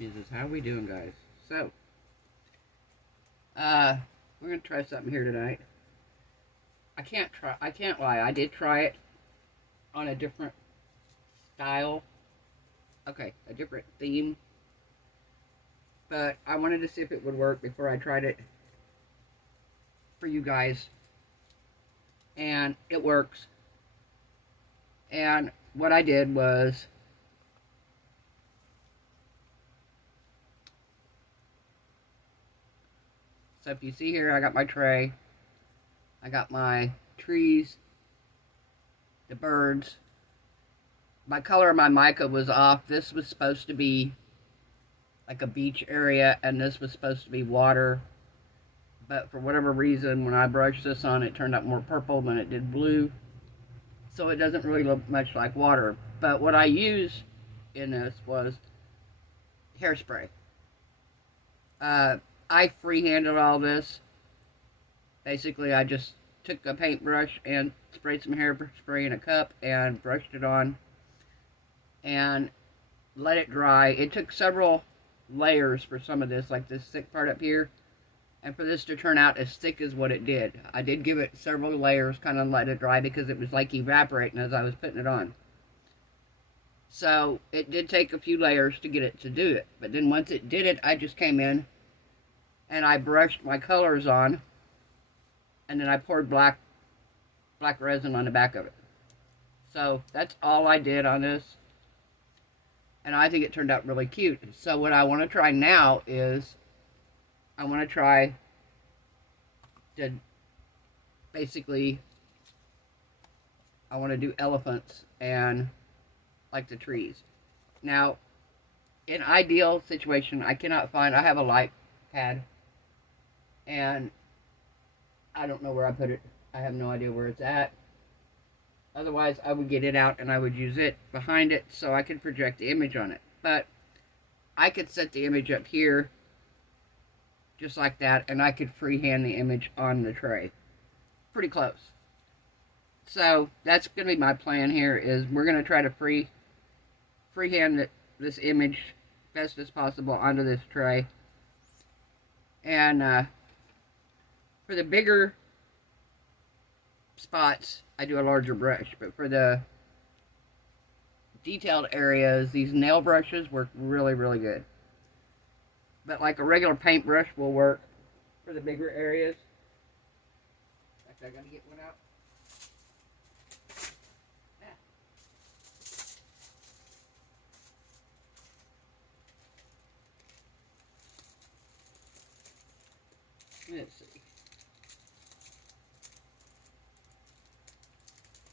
Jesus, how we doing, guys? So, we're gonna try something here tonight. I can't lie, I did try it on a different style. Okay, a different theme. But I wanted to see if it would work before I tried it for you guys. And it works. And what I did was, so if you see here, I got my tray, I got my trees, the birds. My color of my mica was off. This was supposed to be like a beach area, and this was supposed to be water. But for whatever reason, when I brushed this on, it turned out more purple than it did blue. So it doesn't really look much like water. But what I used in this was hairspray. I freehanded all this. Basically, I just took a paintbrush and sprayed some hairspray in a cup and brushed it on and let it dry. It took several layers for some of this, like this thick part up here, and for this to turn out as thick as what it did. I did give it several layers, kind of let it dry, because it was like evaporating as I was putting it on. So it did take a few layers to get it to do it. But then once it did it, I just came in and I brushed my colors on, and then I poured black resin on the back of it. So that's all I did on this, and I think it turned out really cute. So what I want to try now is, I want to try to basically, I want to do elephants and like the trees. Now, in ideal situation, I cannot find, I have a light pad, and I don't know where I put it. I have no idea where it's at. Otherwise, I would get it out and I would use it behind it so I could project the image on it. But I could set the image up here, just like that, and I could freehand the image on the tray. Pretty close. So that's going to be my plan here, is we're going to try to freehand this image best as possible onto this tray. And for the bigger spots, I do a larger brush. But for the detailed areas, these nail brushes work really, really good. But like a regular paintbrush will work for the bigger areas. In fact, I gotta get one out. Let's see.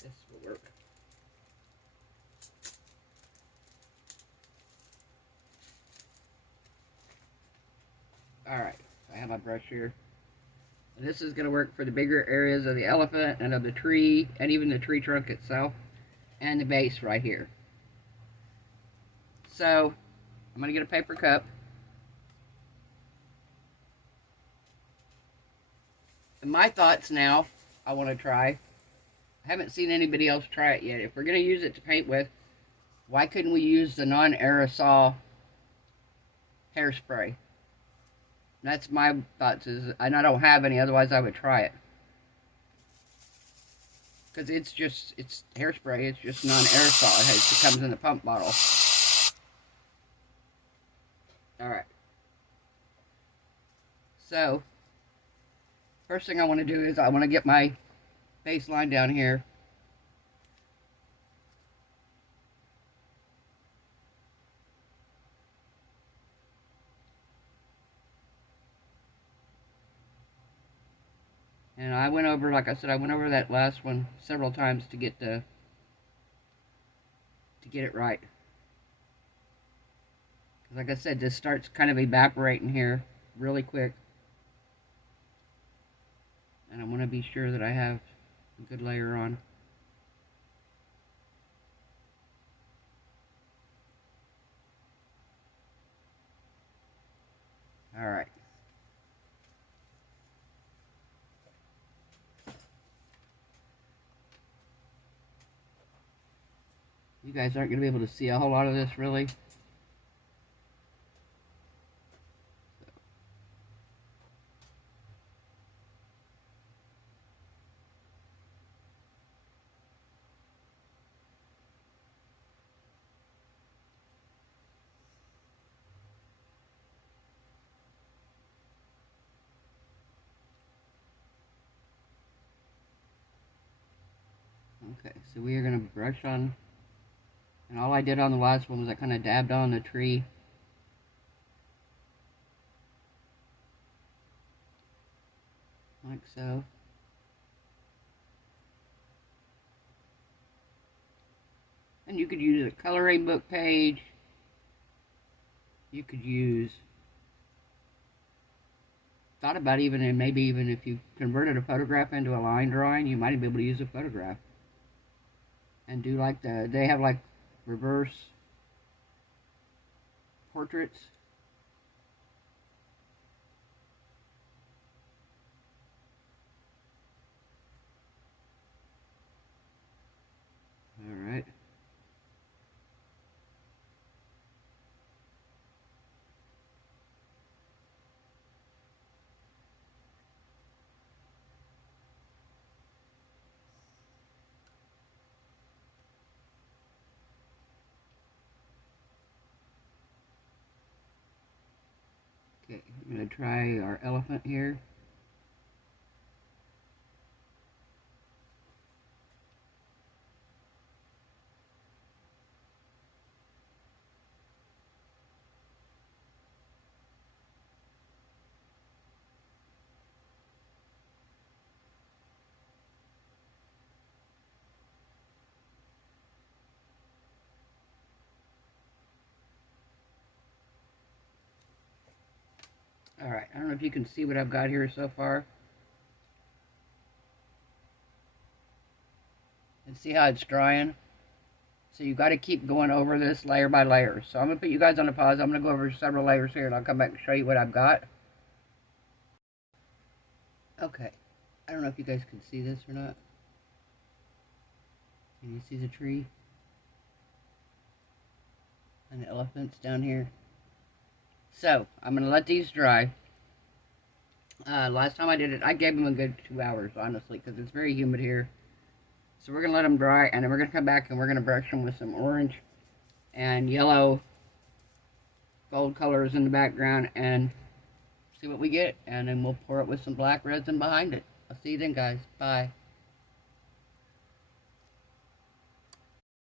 This will work. Alright, I have my brush here. And this is going to work for the bigger areas of the elephant and of the tree, and even the tree trunk itself, and the base right here. So, I'm going to get a paper cup. And my thoughts now, I want to try. I haven't seen anybody else try it yet. If we're going to use it to paint with, why couldn't we use the non-aerosol hairspray? That's my thoughts, and I don't have any, otherwise I would try it. Because it's hairspray, it's just non-aerosol. It comes in the pump bottle. Alright. So, first thing I want to do is I want to get my baseline down here. And I went over, like I said, I went over that last one several times to get it right. Like I said, this starts kind of evaporating here really quick. And I want to be sure that I have a good layer on. Alright. You guys aren't going to be able to see a whole lot of this, really. Okay, so we are going to brush on, and all I did on the last one was I kind of dabbed on the tree. Like so. And you could use a coloring book page. You could use, thought about even, and maybe even if you converted a photograph into a line drawing, you might be able to use a photograph. And do like they have like reverse portraits. Alright. Okay, I'm going to try our elephant here. Alright, I don't know if you can see what I've got here so far. And see how it's drying? So you got to keep going over this layer by layer. So I'm going to put you guys on a pause. I'm going to go over several layers here and I'll come back and show you what I've got. Okay, I don't know if you guys can see this or not. Can you see the tree? And the elephants down here. So, I'm going to let these dry. Last time I did it, I gave them a good 2 hours, honestly, because it's very humid here. So we're going to let them dry, and then we're going to come back and we're going to brush them with some orange and yellow gold colors in the background and see what we get. And then we'll pour it with some black resin behind it. I'll see you then, guys. Bye.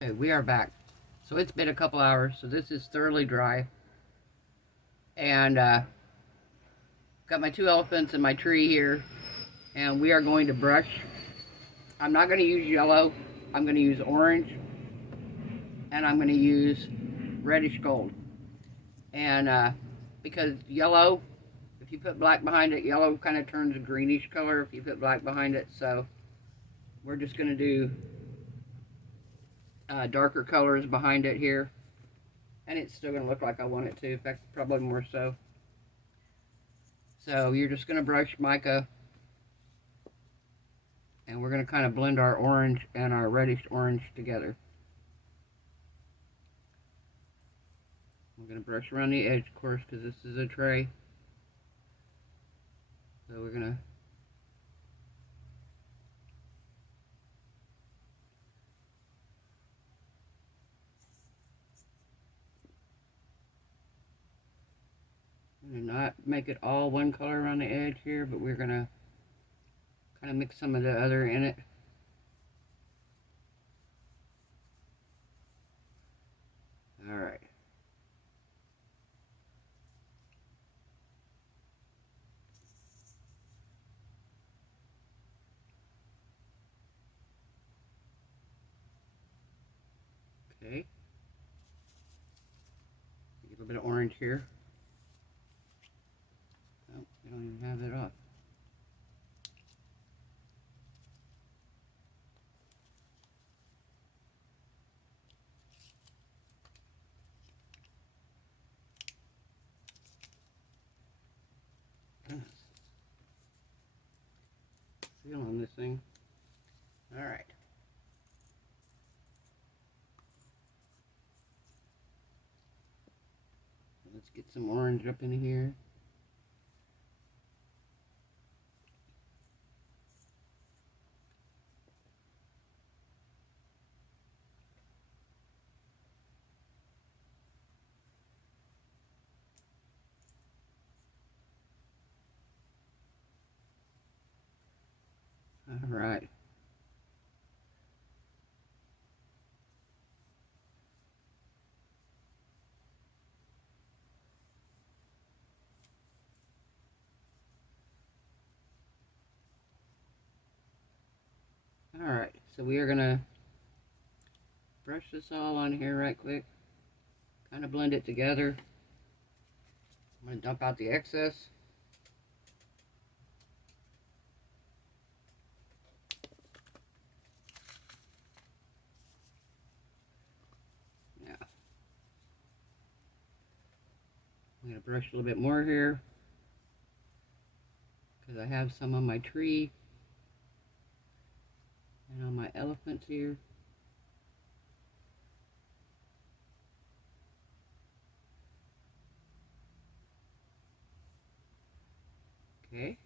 Okay, we are back. So it's been a couple hours, so this is thoroughly dry. And got my 2 elephants and my tree here, and we are going to brush. I'm not going to use yellow. I'm going to use orange, and I'm going to use reddish gold. And because yellow, if you put black behind it, yellow kind of turns a greenish color if you put black behind it. So we're just going to do darker colors behind it here. And it's still going to look like I want it to. In fact, probably more so. So you're just going to brush mica. And we're going to kind of blend our orange and our reddish orange together. We're going to brush around the edge, of course, because this is a tray. So we're going to not make it all one color around the edge here, but we're going to kind of mix some of the other in it. Alright. Okay. Get a little bit of orange here. Oh, we don't even have it off. Seal on this thing. Alright. Let's get some orange up in here. Alright. So we are going to brush this all on here right quick. Kind of blend it together. I'm going to dump out the excess. Now, I'm going to brush a little bit more here, because I have some on my tree and on my elephants here. Okay.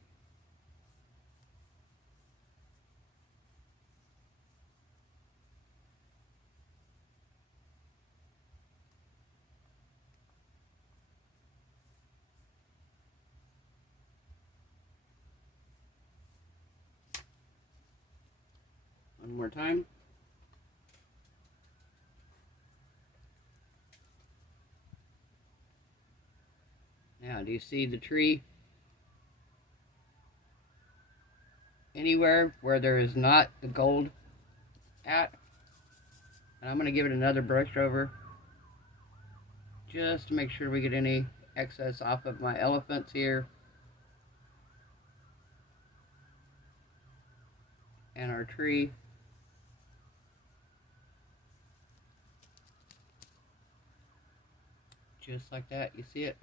One more time. Now, do you see the tree? Anywhere where there is not the gold at? And I'm going to give it another brush over, just to make sure we get any excess off of my elephants here. And our tree. Just like that, you see it?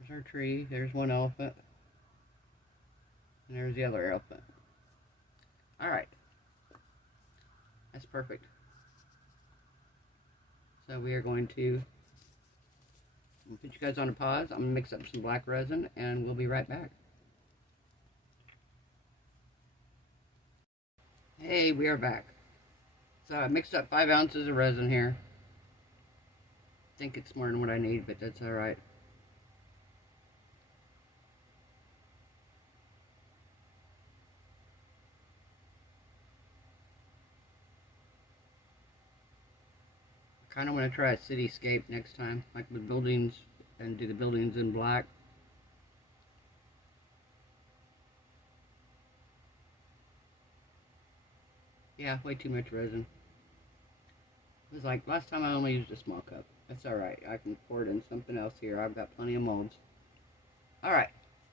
There's our tree, there's one elephant. And there's the other elephant. Alright. That's perfect. So we are going to put you guys on a pause. I'm going to mix up some black resin and we'll be right back. Hey, we are back. So I mixed up 5 ounces of resin here. I think it's more than what I need, but that's alright. I kind of want to try a cityscape next time, like with buildings, and do the buildings in black. Yeah, way too much resin. It was like, last time I only used a small cup. That's alright, I can pour it in something else here. I've got plenty of molds. Alright,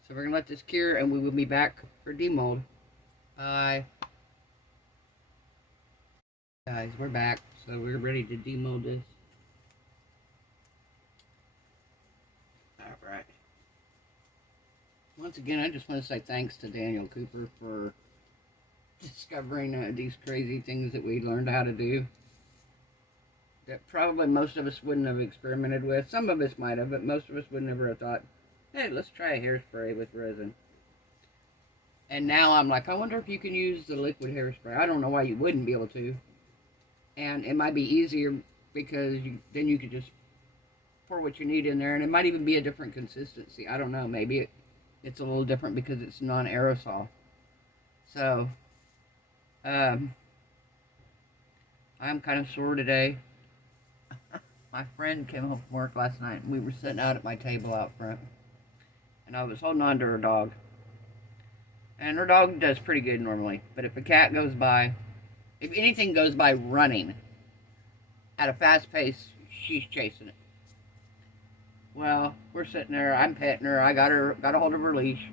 so we're going to let this cure and we will be back for demold. Bye. Guys, we're back, so we're ready to demold this. Alright. Once again, I just want to say thanks to Daniel Cooper for discovering these crazy things that we learned how to do. That probably most of us wouldn't have experimented with. Some of us might have, but most of us would never have thought, hey, let's try a hairspray with resin. And now I'm like, I wonder if you can use the liquid hairspray. I don't know why you wouldn't be able to. And it might be easier because then you could just pour what you need in there. And it might even be a different consistency. I don't know. Maybe it's a little different because it's non-aerosol. So, I'm kind of sore today. My friend came home from work last night and we were sitting out at my table out front. And I was holding on to her dog. And her dog does pretty good normally. But if a cat goes by, if anything goes by running at a fast pace, she's chasing it. Well, we're sitting there, I'm petting her, I got a hold of her leash.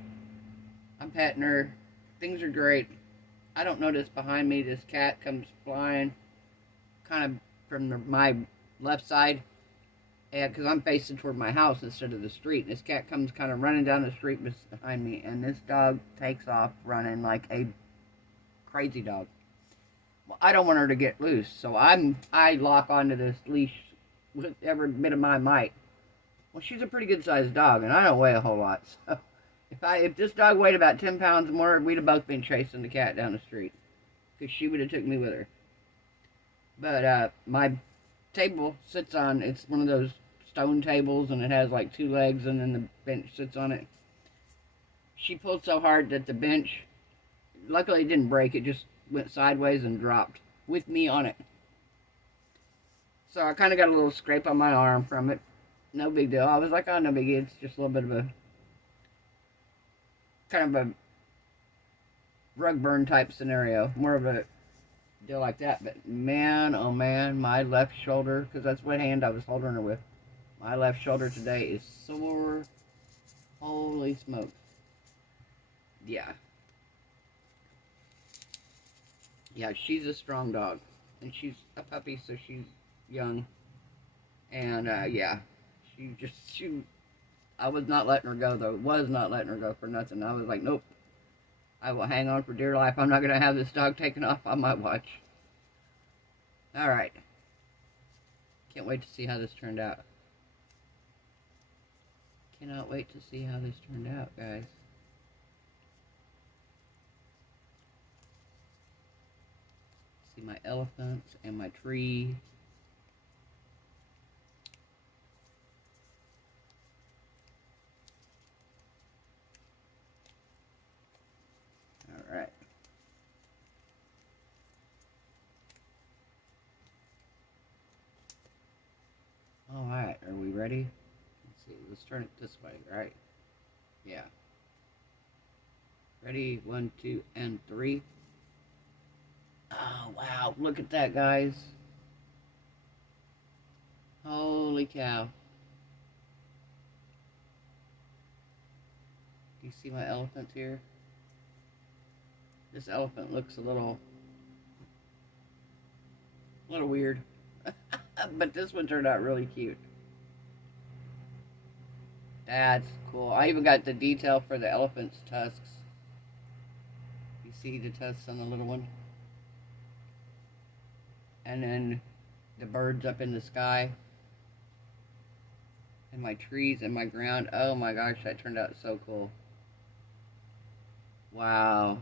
I'm petting her, things are great. I don't notice behind me this cat comes flying kind of from my left side, and because I'm facing toward my house instead of the street. This cat comes kind of running down the street behind me, and this dog takes off running like a crazy dog. Well, I don't want her to get loose, so I lock onto this leash with every bit of my might. Well, she's a pretty good sized dog, and I don't weigh a whole lot, so if this dog weighed about 10 pounds more, we'd have both been chasing the cat down the street, because she would have took me with her. But my table sits on, it's one of those stone tables, and it has like 2 legs, and then the bench sits on it. She pulled so hard that the bench, luckily it didn't break, it just went sideways and dropped with me on it. So I kind of got a little scrape on my arm from it. No big deal. I was like, oh, no biggie. It's just a little bit of a kind of a rug burn type scenario. More of a deal like that. But man, oh man, my left shoulder, because that's what hand I was holding her with. My left shoulder today is sore. Holy smokes. Yeah. Yeah, she's a strong dog. And she's a puppy, so she's young. And, yeah. I was not letting her go, though. Was not letting her go for nothing. I was like, nope. I will hang on for dear life. I'm not going to have this dog taken off on my watch. Alright. Can't wait to see how this turned out. Cannot wait to see how this turned out, guys. See my elephants and my tree. Alright. Alright, are we ready? Let's see, let's turn it this way, right? Yeah. Ready? 1, 2, and 3. Oh, wow. Look at that, guys. Holy cow. Do you see my elephants here? This elephant looks a little weird. But this one turned out really cute. That's cool. I even got the detail for the elephant's tusks. You see the tusks on the little one? And then the birds up in the sky. And my trees and my ground. Oh my gosh, that turned out so cool. Wow.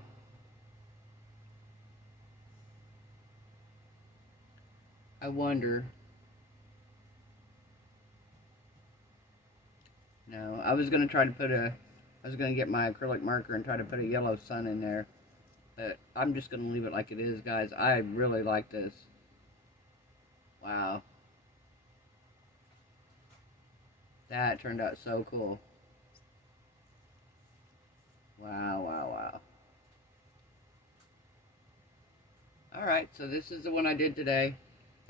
I wonder. No, I was going to try to put I was going to get my acrylic marker and try to put a yellow sun in there. But I'm just going to leave it like it is, guys. I really like this. Wow. That turned out so cool. Wow, wow, wow. Alright, so this is the one I did today.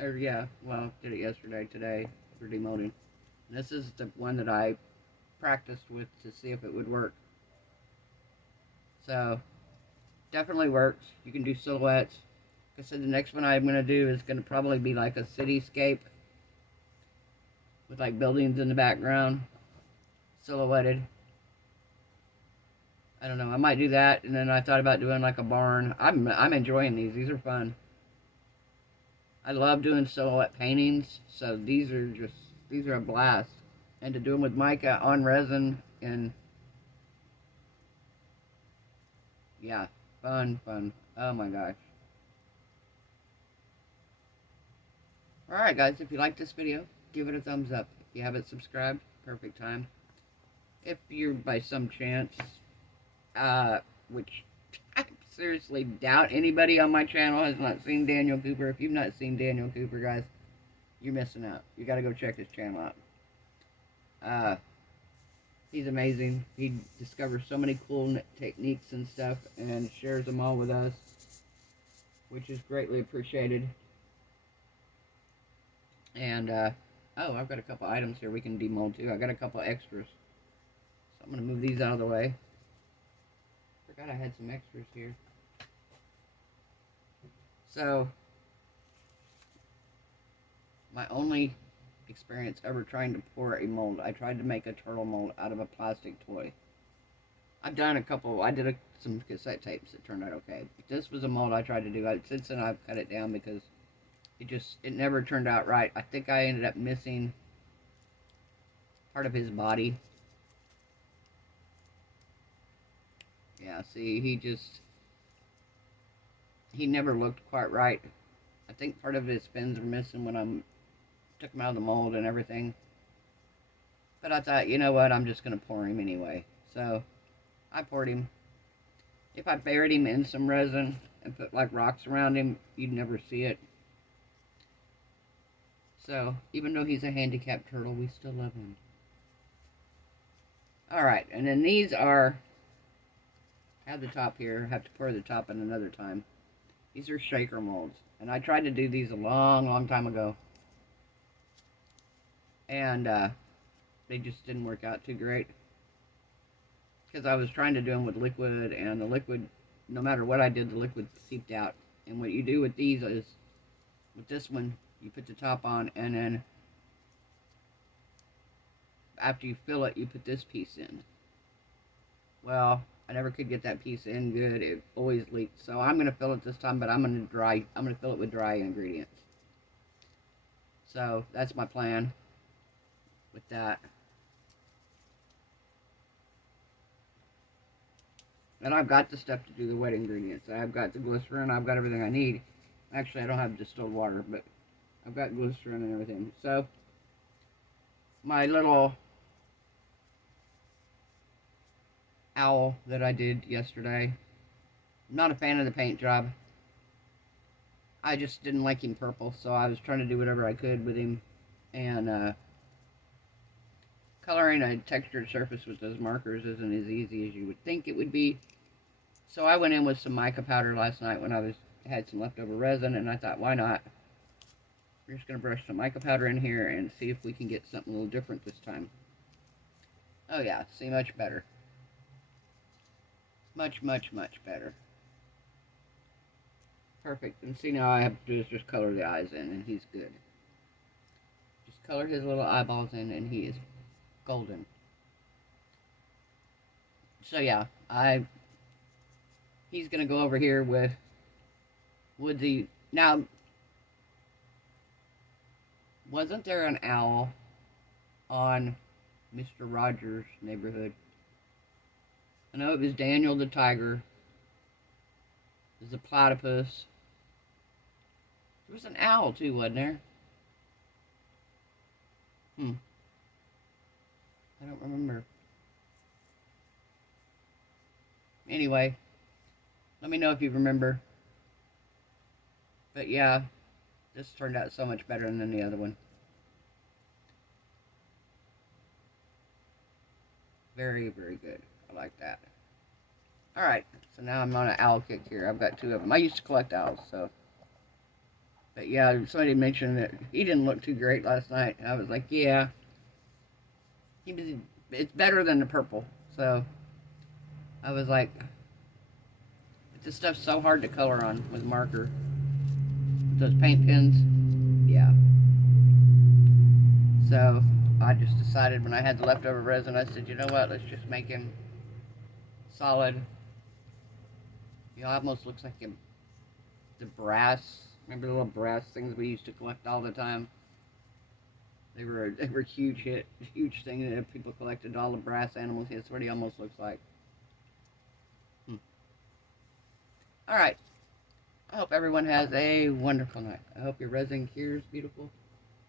Or, yeah, well, did it yesterday, today, for demolding. And this is the one that I practiced with to see if it would work. So, definitely works. You can do silhouettes. Like I said, the next one I'm going to do is going to probably be like a cityscape with like buildings in the background, silhouetted. I don't know, I might do that, and then I thought about doing like a barn. I'm enjoying these. These are fun. I love doing silhouette paintings, so these are a blast. And to do them with mica on resin, and yeah, fun. Oh my gosh. Alright guys, if you like this video, give it a thumbs up. If you haven't subscribed, perfect time. If you're by some chance, which I seriously doubt anybody on my channel has not seen Daniel Cooper. If you've not seen Daniel Cooper, guys, you're missing out. You gotta go check his channel out. He's amazing. He discovers so many cool techniques and stuff and shares them all with us, which is greatly appreciated. And, oh, I've got a couple items here we can demold too. I got a couple extras. So I'm going to move these out of the way. Forgot I had some extras here. So, my only experience ever trying to pour a mold, I tried to make a turtle mold out of a plastic toy. I've done a couple, I did some cassette tapes that turned out okay. But this was a mold I tried to do. Since then I've cut it down because it never turned out right. I think I ended up missing part of his body. Yeah, see, he never looked quite right. I think part of his fins were missing when I took him out of the mold and everything. But I thought, you know what, I'm just going to pour him anyway. So, I poured him. If I buried him in some resin and put like rocks around him, you'd never see it. So, even though he's a handicapped turtle, we still love him. Alright, and then these are have the top here. Have to pour the top in another time. These are shaker molds. And I tried to do these a long time ago. And they just didn't work out too great. Because I was trying to do them with liquid, and the liquid, no matter what I did, the liquid seeped out. And what you do with these is, with this one, you put the top on, and then after you fill it, you put this piece in. Well, I never could get that piece in good. It always leaked. So I'm going to fill it this time, but I'm going to fill it with dry ingredients. So that's my plan with that. And I've got the stuff to do the wet ingredients. I've got the glycerin. I've got everything I need. Actually, I don't have distilled water, but I've got glycerin and everything. So, my little owl that I did yesterday, I'm not a fan of the paint job. I just didn't like him purple, so I was trying to do whatever I could with him. And coloring a textured surface with those markers isn't as easy as you would think it would be. So I went in with some mica powder last night when I had some leftover resin, and I thought, why not? We're just going to brush some mica powder in here and see if we can get something a little different this time. Oh yeah, see, much better. Much better. Perfect. And see, now all I have to do is just color the eyes in, and he's good. Just color his little eyeballs in, and he is golden. So yeah, he's gonna go over here with the, now, wasn't there an owl on Mr. Rogers' Neighborhood? I know it was Daniel the tiger. There's a platypus. There was an owl too, wasn't there? I don't remember. Anyway, let me know if you remember. But yeah, this turned out so much better than the other one. Very good. I like that. Alright, so now I'm on an owl kick here. I've got two of them. I used to collect owls, so. But yeah, somebody mentioned that he didn't look too great last night. I was like, yeah. It's better than the purple. So, I was like, this stuff's so hard to color on with marker. With those paint pens. Yeah. So, I just decided when I had the leftover resin, I said, you know what, let's just make him solid. You know, it almost looks like the brass. Remember the little brass things we used to collect all the time? They were a huge thing that people collected, all the brass animals. That's what he almost looks like. Alright. I hope everyone has a wonderful night. I hope your resin cures beautiful.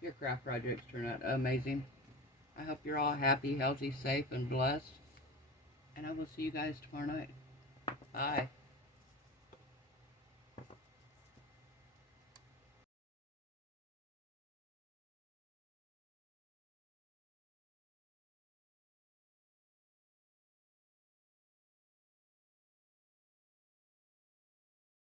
Your craft projects turn out amazing. I hope you're all happy, healthy, safe, and blessed. And I will see you guys tomorrow night. Bye.